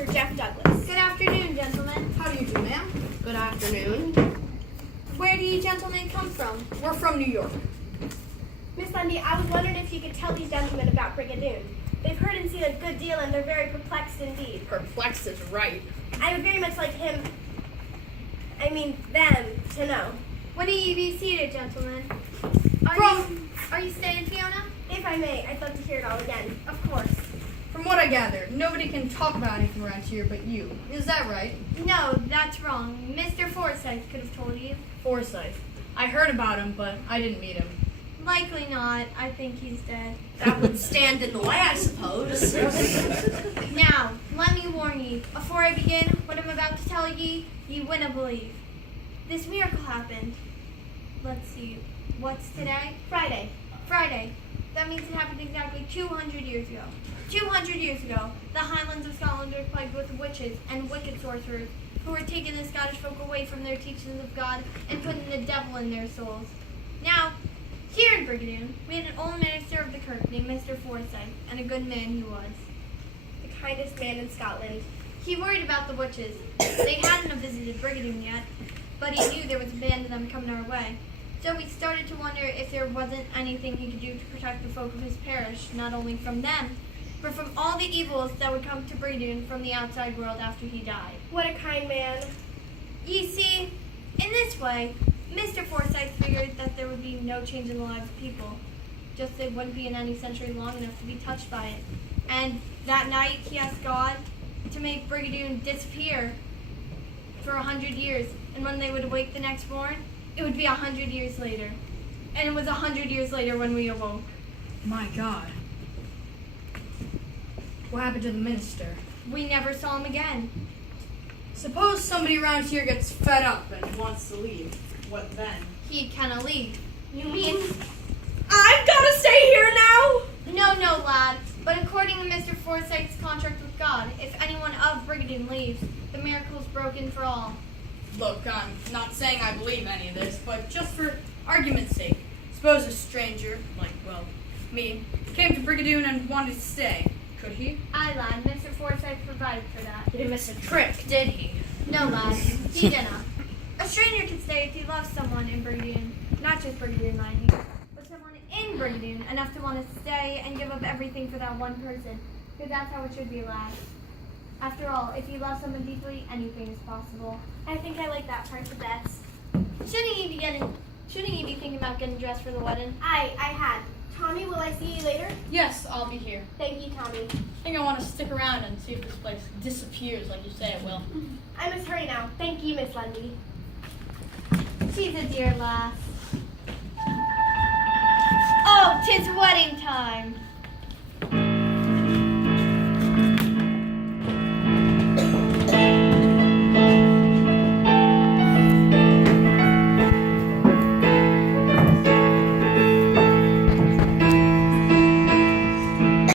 Mr. Jeff Douglas. Good afternoon, gentlemen. How do you do, ma'am? Good afternoon. Where do you gentlemen come from? We're from New York. Miss Lundie, I was wondering if you could tell these gentlemen about Brigadoon. They've heard and seen a good deal, and they're very perplexed indeed. Perplexed is right. I would very much like them, to know. When are you be seated, gentlemen? Are you staying, Fiona? If I may, I'd love to hear it all again. Of course. From what I gather, nobody can talk about anything around here but you. Is that right? No, that's wrong. Mr. Forsyth could have told you. Forsyth. I heard about him, but I didn't meet him. Likely not. I think he's dead. That would stand in the way, I suppose. Now, let me warn ye, before I begin what I'm about to tell ye, ye winna believe. This miracle happened. Let's see, what's today? Friday. Friday. That means it happened exactly 200 years ago. 200 years ago, the Highlands of Scotland were plagued with witches and wicked sorcerers who were taking the Scottish folk away from their teachings of God and putting the devil in their souls. Now, here in Brigadoon, we had an old minister of the kirk named Mr. Forsyth, and a good man he was. The kindest man in Scotland. He worried about the witches. They hadn't visited Brigadoon yet, but he knew there was a band of them coming our way. So he started to wonder if there wasn't anything he could do to protect the folk of his parish, not only from them, but from all the evils that would come to Brigadoon from the outside world after he died. What a kind man. You see, in this way, Mr. Forsyth figured that there would be no change in the lives of people, just they wouldn't be in any century long enough to be touched by it. And that night, he asked God to make Brigadoon disappear for 100 years, and when they would awake the next morn, it would be 100 years later. And it was 100 years later when we awoke. My God. What happened to the minister? We never saw him again. Suppose somebody around here gets fed up and wants to leave. What then? He cannot leave. You mean I've got to stay here now? No, lad. But according to Mr. Forsyth's contract with God, if anyone of Brigadoon leaves, the miracle's broken for all. Look, I'm not saying I believe any of this, but just for argument's sake, suppose a stranger, like, well, me, came to Brigadoon and wanted to stay. Could he? Aye, lad. Mr. Forsyth provided for that. He didn't miss a trick, did he? No, lad. He didn't. A stranger could stay if he loves someone in Brigadoon. Not just Brigadoon, mind you, but someone in Brigadoon enough to want to stay and give up everything for that one person. Because that's how it should be, lad. After all, if you love someone deeply, anything is possible. I think I like that part the best. Shouldn't you be thinking about getting dressed for the wedding? I had. Tommy, will I see you later? Yes, I'll be here. Thank you, Tommy. I think I want to stick around and see if this place disappears like you say it will. I must hurry now. Thank you, Miss Lundie. She's a dear lass. Oh, 'tis wedding time.